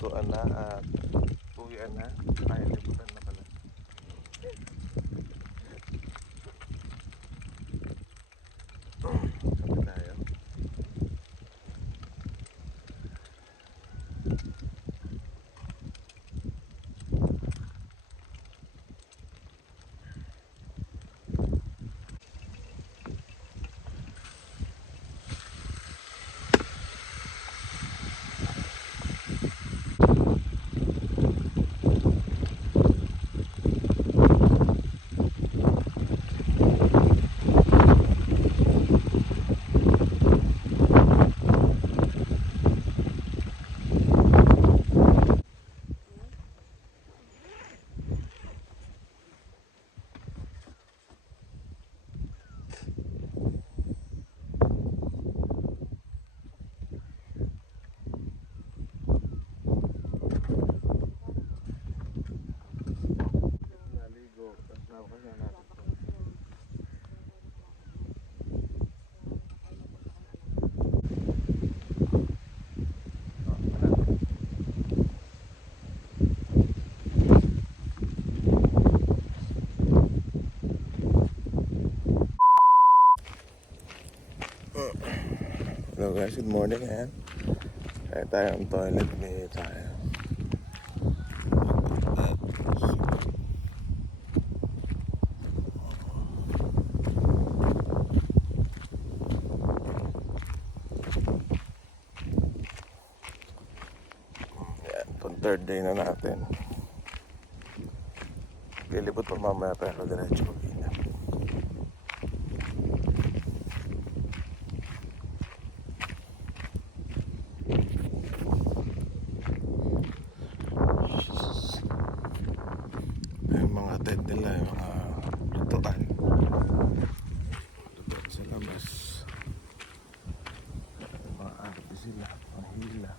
lutuan na at uwian na. Ay, libutan na pala. Sabi tayo. Naligo. Tapos napakas na natin. Hello guys, good morning yan. Kaya tayo ang toilet ni tayo. Yan, itong third day na natin. Lilipot pa mamaya pero diretso ko gina. Yung mga tent nila, yung mga lutuan. Lutuan sa labas. Yung mga arte sila, mga hila.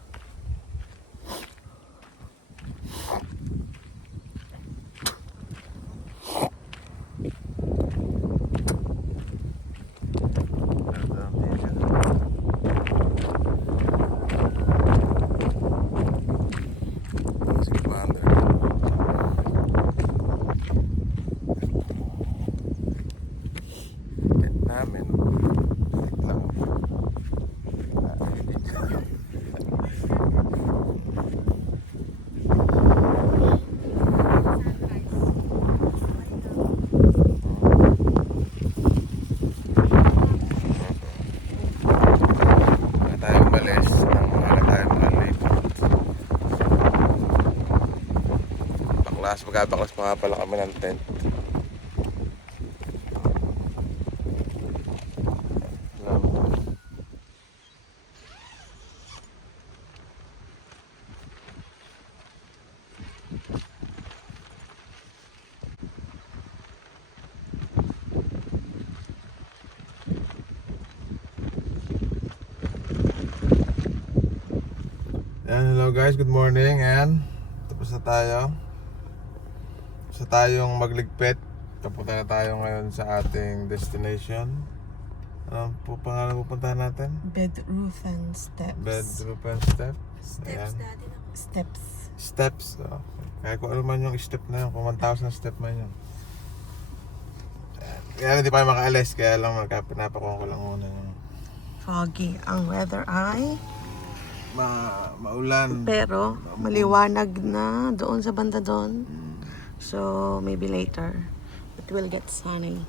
Namin lang tayo umalis nang mga tayo malipot. Magkabaklas pa nga pala kami ng tent. Yan, hello guys, good morning and tapos na tayo. Tapos na tayong magligpit. Papunta na tayo ngayon sa ating destination. Ano po pangalan pupuntahan natin? Bedroof and Steps. Bedroof and Steps. Steps dati na. Steps. Steps. Okay. Kaya kung ano man yung step na yun, kung 1,000 step man yun. Kaya hindi pa makaalis, kaya lang pinapakuha ko lang muna yung Foggy ang weather ay. maulan. Pero maliwanag na doon sa banda doon. So maybe later it will get sunny.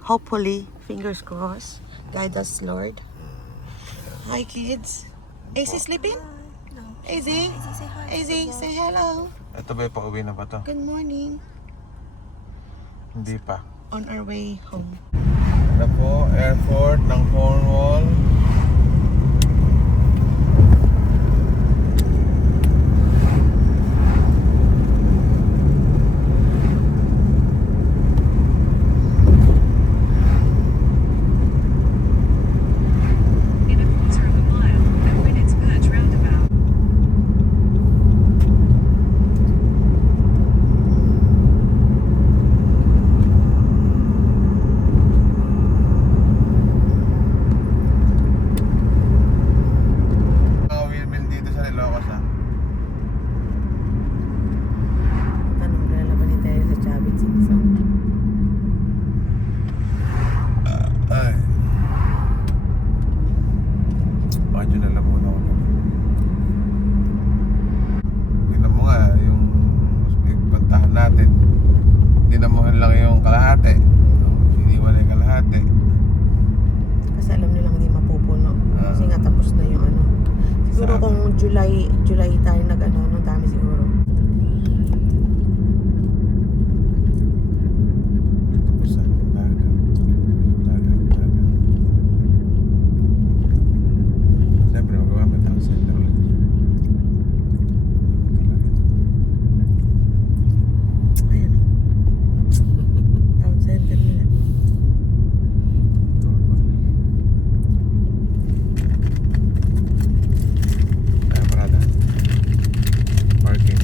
Hopefully, fingers crossed. Guide us, Lord. Hi kids. Is he sleeping? No. Izzy? Say hi. Izzy, say hello. Ito ba yung pauwi na ba to? Good morning. Hindi pa. On our way home. Ano po, airport ng Cornwall. muna ako. Tingnan mo nga, yung pagpuntahan natin, dinamuhan lang yung kalahati. Iniwan na yung kalahati. Kasi alam nilang hindi mapupuno. Kasi nga tapos na yung ano. Siguro Sa- kung July tayo nag-ano, no, dami siguro. Tapos na, dagat. Siyempre, magagamit ang center ulit. Ayan. Town center nila. Kaya parada. Parking.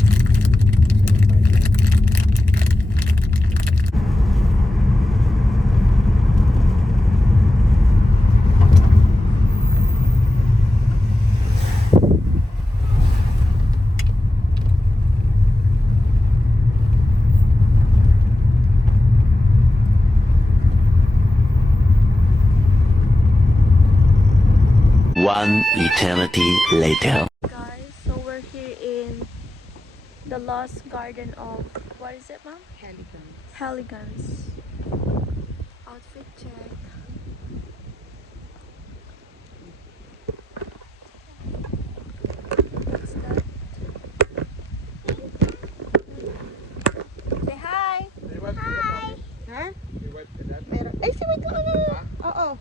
One eternity later. Guys, so we're here in the lost garden of, what is it, ma'am? Heligans. Outfit check. What's that? Say hi! Ha? Meron. Ay, si wait lang na. Oo.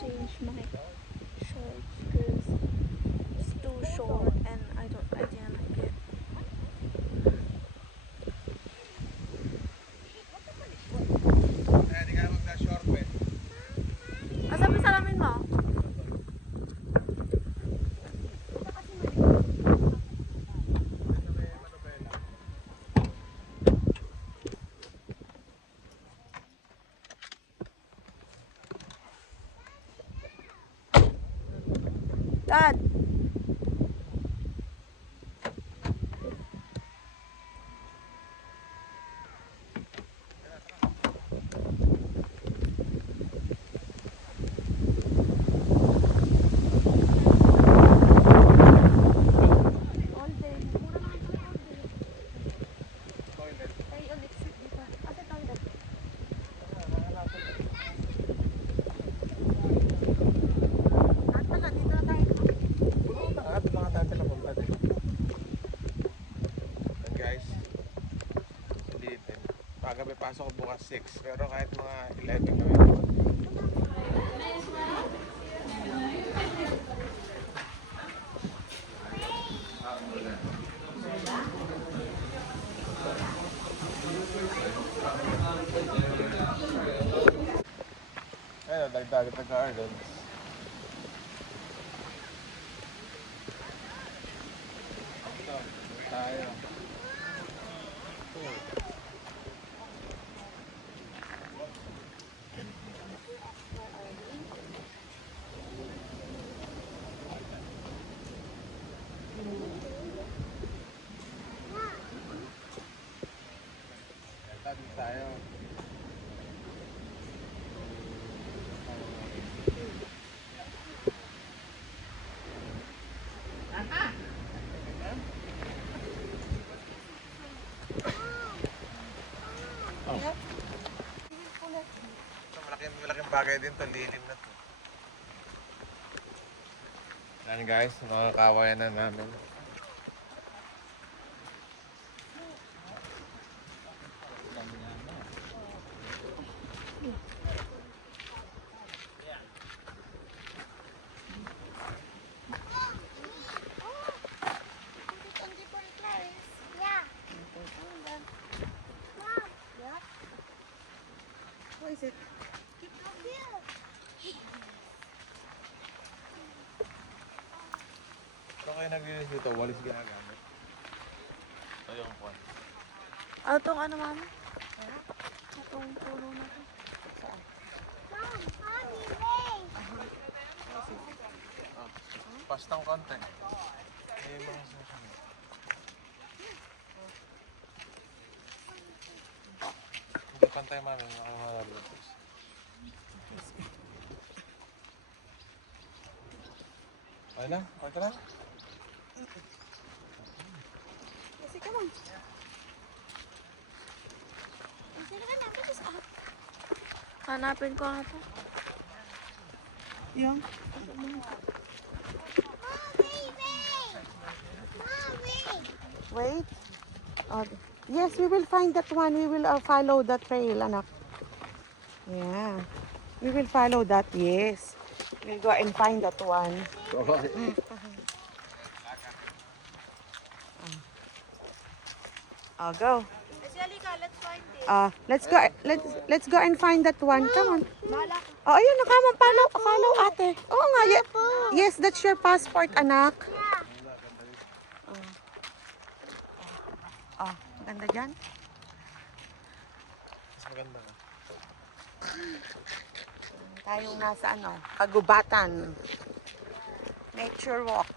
Change my shorts because it's too short and I didn't like it. Hindi ka na magda-short eh. Asa ba salamin mo? Dad! Guys, sulitin. Pagabi pasok ko bukas 6, pero kahit mga 11 kami. Ayun, dagdag na gardens. Ito, tayo. Ito tayo. Malaking bagay din to, lilim na to. Yan guys, mga kawayan na namin. What is it? Pero kayo naglinis dito, walis ginagamit. Ito yung kwan. Ano tong ano, ma'am? Itong puno na to. Pastang konti. May mga sinasabi. Hindi pantay mami, ako mga Ay na, okay lang. Kasi come on. Hanapin ko nga to. Yung. Wait. Yes, we will find that one. We will follow the trail, anak. Yeah. We will follow that, yes. We'll go and find that one. Oh, go. Let's find it. Let's go and find that one. Come on. Oh, ayun na, come on. Follow, ate. Oo nga. Yes, that's your passport, anak. Oh, maganda dyan. Mas maganda ka. Tayong nasa kagubatan. Nature walk.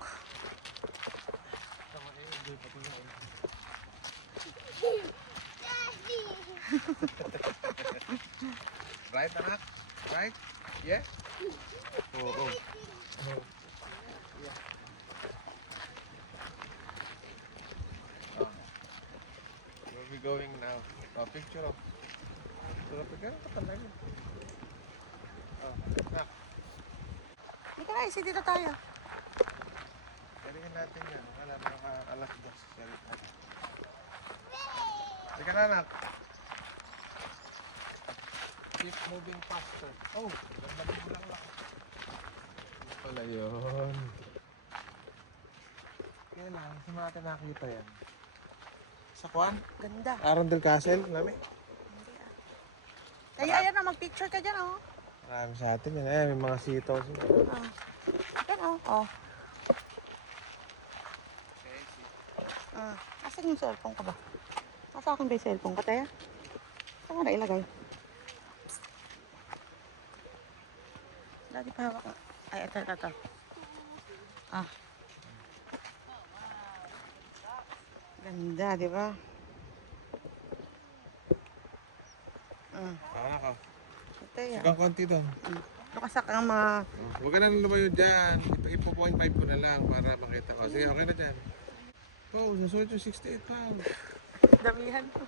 Right, anak? Right? Yeah? Oo. Yeah. Where are we going now? Picture of. Picture ka talaga. Anak. Hindi ka na, isi dito tayo. Galingan natin yan. Wala na alas 2. Sige na, anak. Keep moving faster. Oh, ganda mo lang lang. Ano pala yun? Kaya lang, saan natin nakita yan? Sa Kwan? Ganda. Arundel Castle, nami? Kaya ayan na, mag-picture ka dyan, oh. Marami sa atin yan. May mga sitaw sila. Yan, oh. Asan yung cellphone ka ba? Nasa akin ba yung cellphone ka, Taya? Saan ka na ilagay? Lagi pa hawak ka. Ay, ito. Ganda, di ba? Anak ko. Taya. Sigang konti doon. Lukasak ang mga... Huwag ka na lumayo dyan. Ipo 0.5 ko na lang para makita ko. Sige, okay na dyan. Oh, nasuot yung 68 pounds. Damihan ko.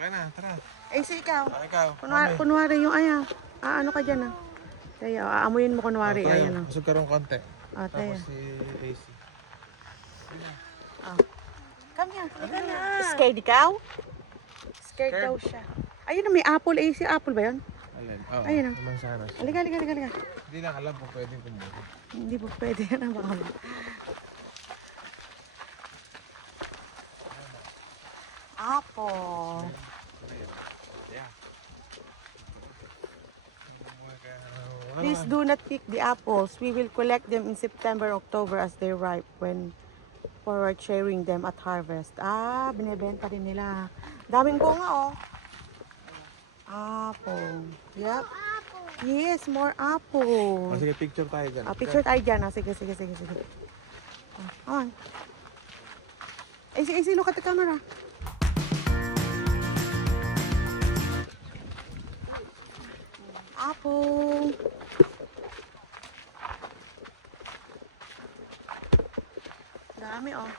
Okay na, tara. Eh, si ikaw. Ikaw, Kunwari yung ano ka dyan, ah. Taya, aamuyin mo kunwari. Ayan, oh. Masog ka ron konti. Taya. Tapos si AC. Come here. Halika na. Scared ikaw? Scared daw siya. Ayun na, may apple. Eh, si apple ba yun? Alin? Oo, Ayun, oh. mansanas. Halika. Hindi lang alam kung pwedeng kumuha. Hindi po pwede yan ang baka. Apple. Yeah. Please do not pick the apples. We will collect them in September, October as they ripe when forward sharing them at harvest. Binibenta din nila. Daming bunga, oh. Apple. Yep. Yes, more apple. Sige, picture tayo dyan. Picture tayo dyan. Sige. On. Easy, look at the camera. Apple. Dami, oh.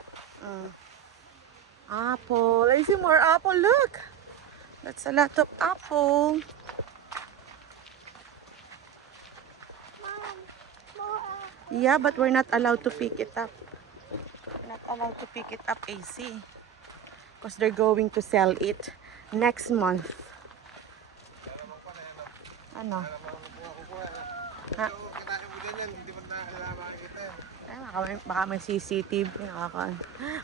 Apple. I see more apple. Look. That's a lot of apple. Yeah, but we're not allowed to pick it up. We're not allowed to pick it up, AC. Because they're going to sell it next month. Ano? Ha? Ay, baka may CCTV.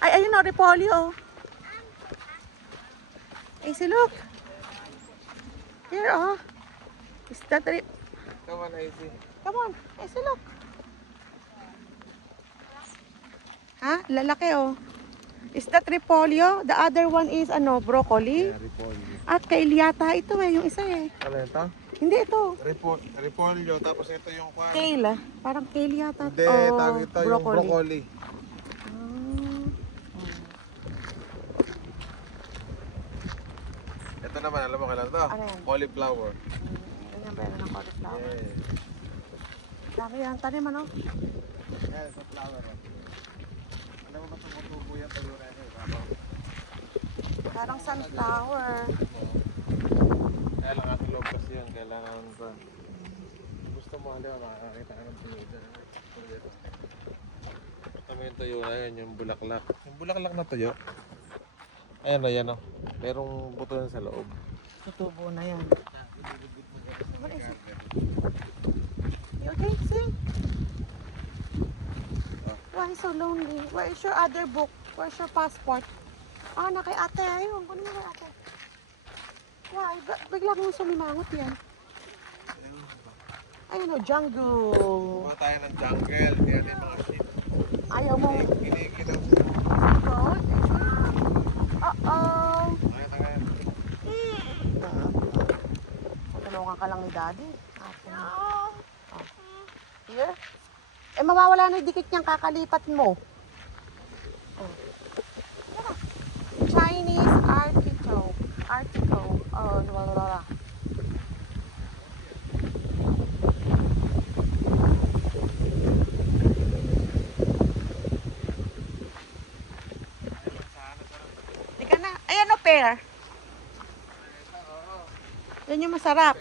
Ay, ayun o, repolyo. AC, look. Here, oh. Is that Come on, AC. Come on, AC, look. Ha? Lalaki, oh. Is that repolyo? The other one is, broccoli? Yeah, repolyo. At kale yata ito yung isa eh. Ano ito? Hindi ito. Repolyo, tapos ito yung kwan. Kale, parang kale yata. Hindi, tawag ito yung broccoli. Ito naman, alam mo kailan ito? Ano yan? Cauliflower. Ganyan ba yan ng cauliflower? Yeah. Dami yan. Tanim, ano? Ayan, sa flower. Alam mo ba tumutubo yan tayo na yun? Parang sunflower. Kaya lang nasa loob kasi yun, kailangan pa. Gusto mo, alam mo, makakakita ka ng tuyo dyan. Ito mo yung tuyo na yun, yung bulaklak. Yung bulaklak na tuyo. Ayan o, yan o. Merong buto yan sa loob. Tutubo na yan. What is it? You okay? See? Why so lonely? Where is your other book? Where's your passport? Ah, na kay ate. Ayun, kunin mo kay ate. Why? Bigla kong sumimangot yan. Ayun o, jungle. Kuha tayo ng jungle, hindi natin mga sheep. Ayaw mo. Kinikita ko. Goat? Uh-oh. Ay, tagay. Tulungan ka lang ni daddy. Ate. Oh. Here? Eh, mawawala na yung dikit niyang kakalipat mo. Oh. Tara. Chinese artichoke. Artichoke. Oh, wala. Ika na. Ayan o, pear. Yan yung masarap.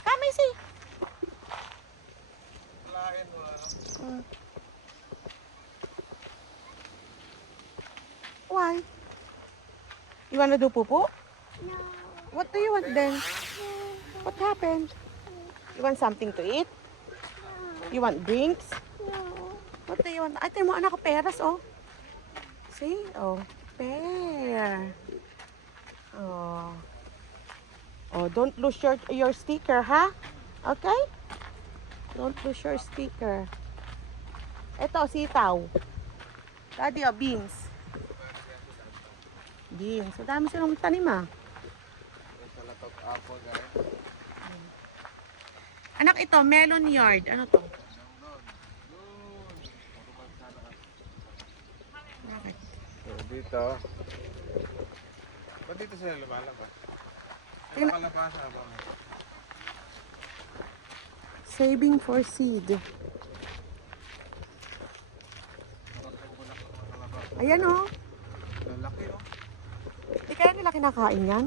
Kami si. Lain mo, ano? Why? You wanna do pupo? No. What do you want then? What happened? You want something to eat? You want drinks? What do you want? Ay, mo anak ko peras, oh. See? Oh, pear. Oh. Oh, don't lose your sticker, ha? Okay? Don't lose your sticker. Ito, sitaw. Daddy, oh, beans. Beans. So, dami silang tanim, ah. Sa latok apple, guys. Anak, ito, melon yard. Ano to? Bakit? So, dito. Ba't dito sila lumalabas? Ay, Tingnan- nakalabasa ba? Saving for seed. Ayan, oh. Lalaki, oh. Di kaya nila kinakain yan?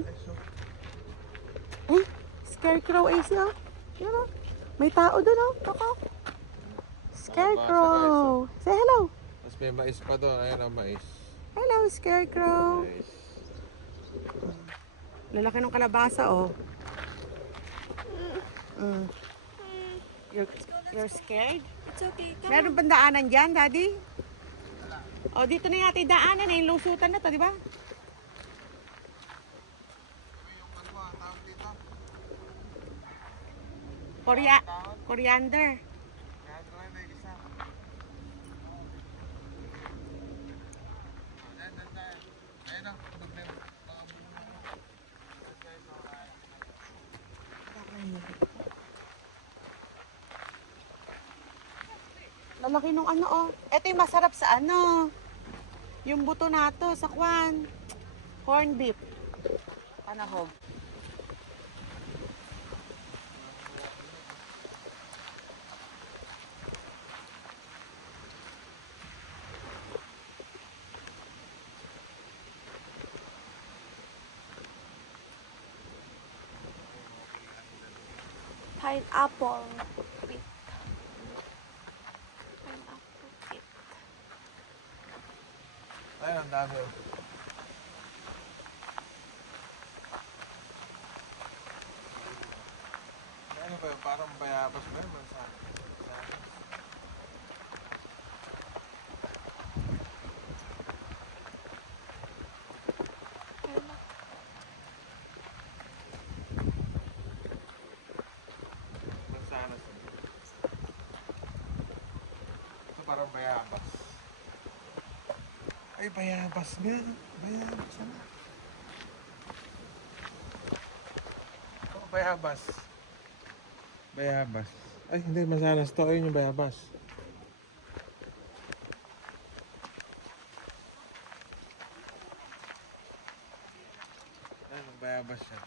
Eh, scarecrow AC, oh. Yan, oh. May tao dun, oh. Ako. Scarecrow. Say hello. Mas may mais pa doon. Ayun ang mais. Hello, scarecrow. Mais. Lalaki ng kalabasa, oh. Mm. You're scared? It's okay. Come Meron bang daanan dyan, Daddy? O, dito na yata yung daanan eh. Yung lusutan na to, di ba? Coriander. Lalaki nung ano, oh. Ito yung masarap sa ano. Yung buto nato sa kwan. Corn beef. Panahog. Pineapple. Wait. Pineapple pit. Ayun, ang dami. Ano ba yun? Parang bayabas ba yun? Mansanas. Ito parang bayabas. Ay, bayabas nga. Bayabas ano? Oh, bayabas. Bayabas. Ay, hindi. Mansanas to. Ayun yung bayabas. Ayun, bayabas siya.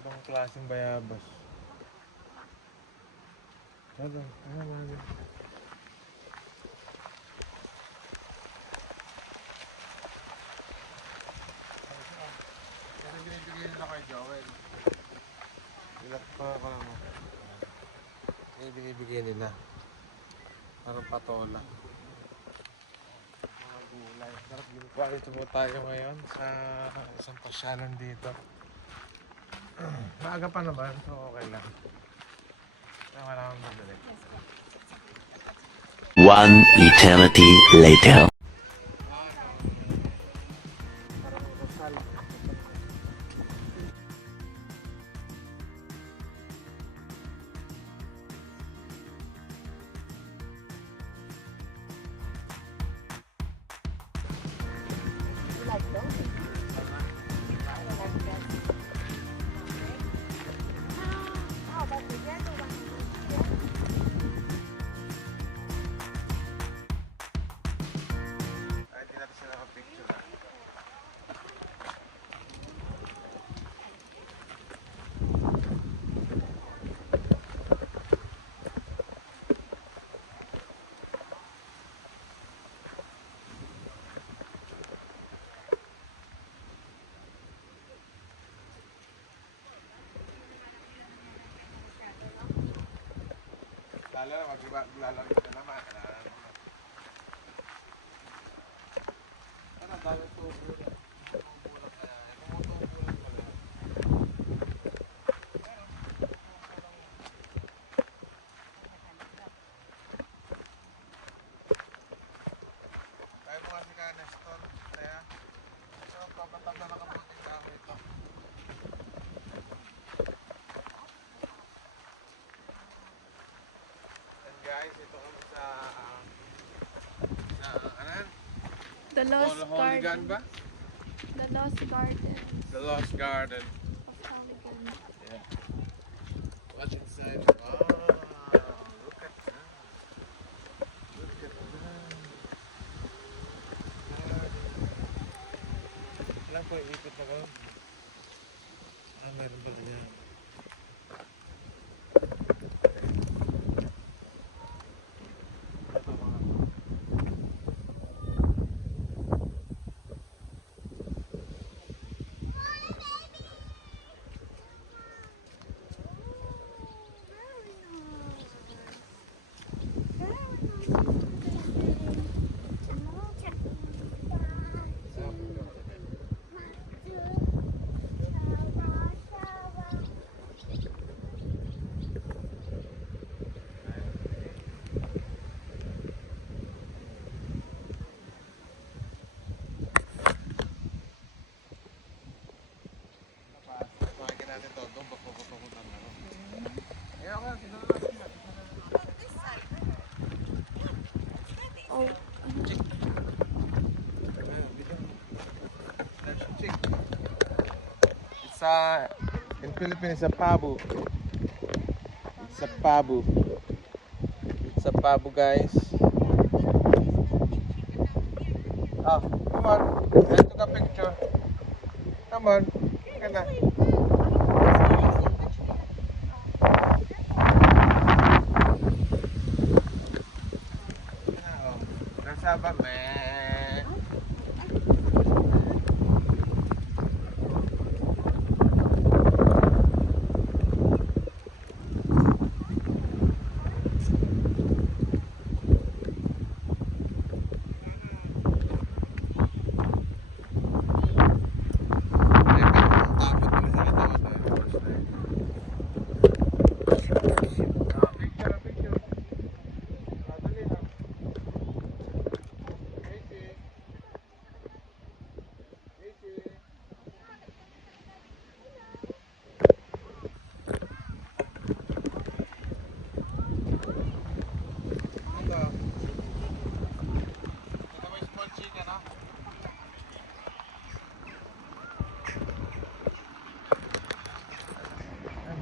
Ibang klaseng bayabas. Ano? Ano? binibigay nila kay Joel. Ilat pa ako naman. Yung binibigay nila. Parang patola. Mga gulay. Sarap din po. Ito po tayo ngayon sa isang pasyalan dito. Maaga pa naman, so okay lang. Kaya wala akong madali. One eternity later. Parang Rosal. Ay, hindi natin sila nakapicture ha. Lalo na, maglalaro ka naman. Ano, dami tubo na. Tumubulan kaya. Tumutubulan pala. Kaya mo kasi ka, Nestor. Kaya, so, papatabla na kamuting dami ito. And guys, ito kami sa ano? The Lost Holy Gun Garden. ba? The Lost Garden The Lost Garden. of Halligan. Yeah. What's inside? Oh, look at that. Look at that. Alam ko, ikot ako. Meron pa din yan. Ito mga. Pakinggan natin to. Doon, papunta na ako. Ayaw ka, sinunod natin. Oh, It's in Philippines, it's a pabu. It's a pabu. It's a pabu, guys. Ah, come on. I took a picture. Come on. Come on. Nasa ba, man?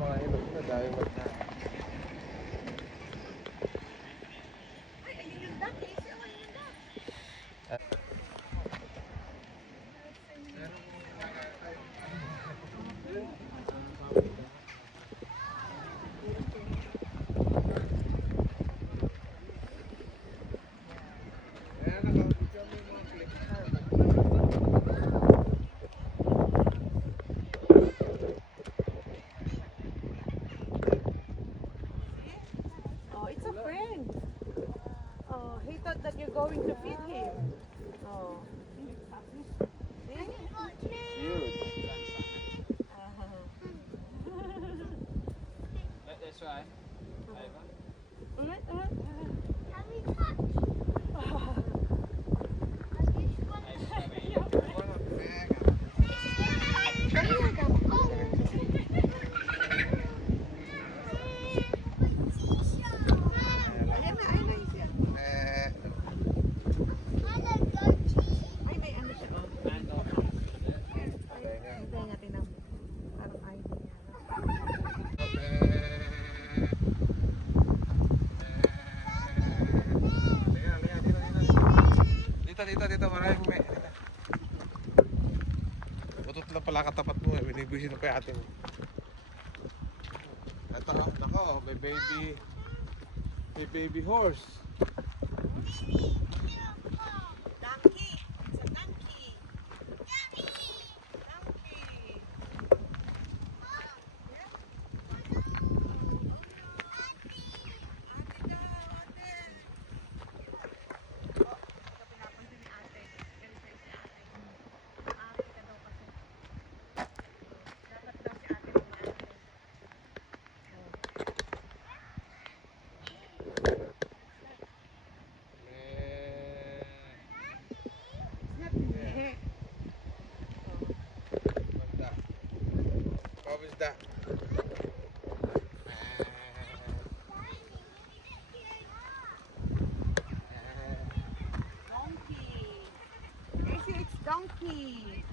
Mga ilog na dahil magka. thought that you're going to feed him. Oh. That's right. Alright. Ay, may ano siya. Hintayin natin ng parang ID niya. Dito, maraming may. Utot lang pala katapat mo eh, binibisi na pa yung ating. Ito, nako, may baby horse. Donkey! It's a donkey! Donkey! What was that? Donkey! Daisy, it's donkey!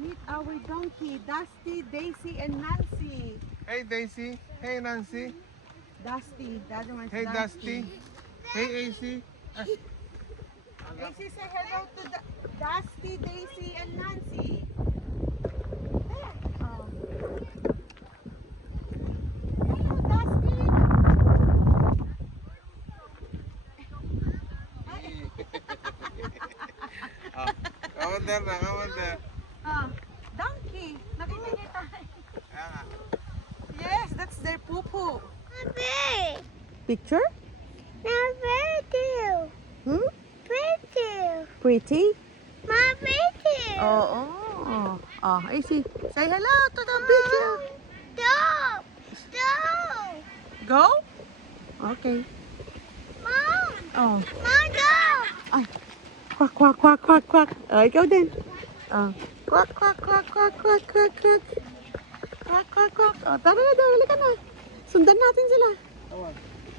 Meet our donkey, Dusty, Daisy, and Nancy. Hey Daisy, hey Nancy, Dusty, the other one's hey Dusty, hey AC. Daisy, say hello to Dusty, Daisy, and Nancy. Oh. Hello, Dusty. Come on there. Donkey. Nakita niyo tayo. Yes, that's their poo-poo. Picture? Hmm? Pretty? Oh. Oh, AC. Say hello to the picture. Go? Okay. Oh. Ay. Quack, quack, quack, quack, quack. Oh, ikaw din. Oh. Quack, quack, quack, quack, quack, quack, quack. Quack, quack, quack. Oh, tara na daw. Halika na. Sundan natin sila.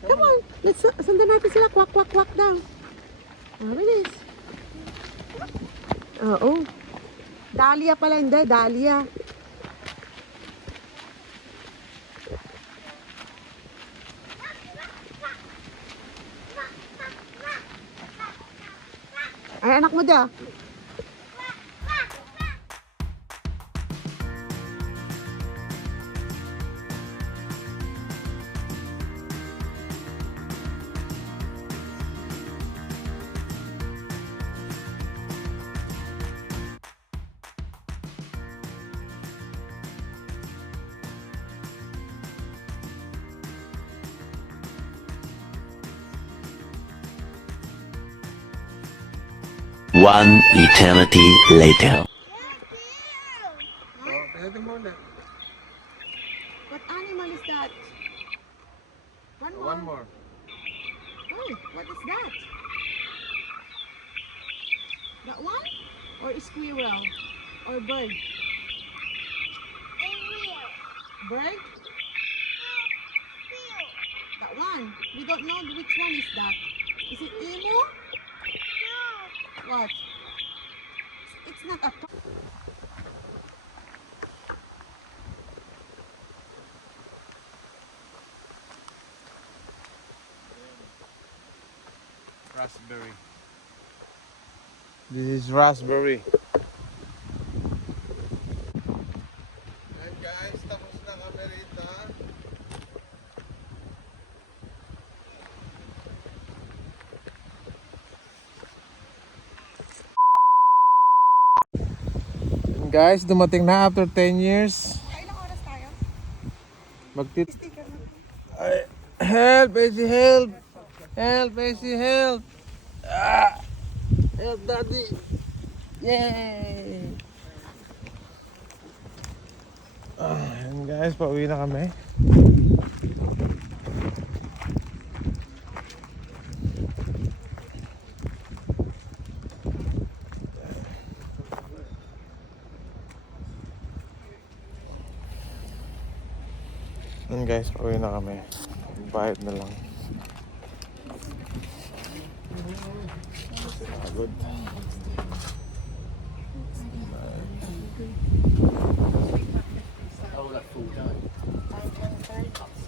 Come on. Let's sundan natin sila. Quack, quack, quack daw. Oh, bilis. Oo. Dahlia pala, hindi. Dahlia. Ay, anak mo dyan. One eternity later. Oh, pwede mo ulit. What animal is that? One more. Oh, what is that? That one? Or squirrel? Or bird? Bird? That one. We don't know which one is that. Is it emu? What? It's not a Raspberry. This is raspberry. Ayan guys, tapos na kami rito. Guys, dumating na after 10 years. Ilang oras tayo? Magtit... Sticker mo. Ay, help, AC, help! Help, AC, help! Help, Daddy! Yay! Ayan guys, pauwi na kami. Ayan guys, pauwi na kami. Bayad na lang. Pagod.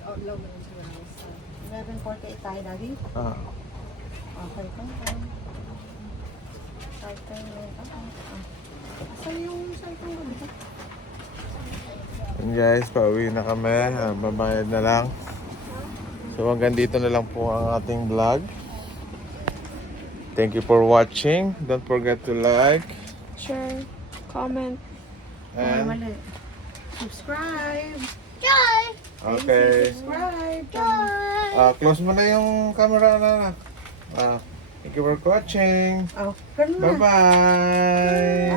Oh, low maintenance. 11:48 tayo, Daddy. Ah, Okay, okay. Cycle na ito. Asan yung cycle na dito? ayan guys, pauwi na kami. Babayad na lang. So hanggang dito na lang po ang ating vlog. Thank you for watching. Don't forget to like Share, comment. and Mali. Subscribe! okay. Subscribe! Close mo na yung camera na. Thank you for watching. Oh, ganun na. Bye-bye.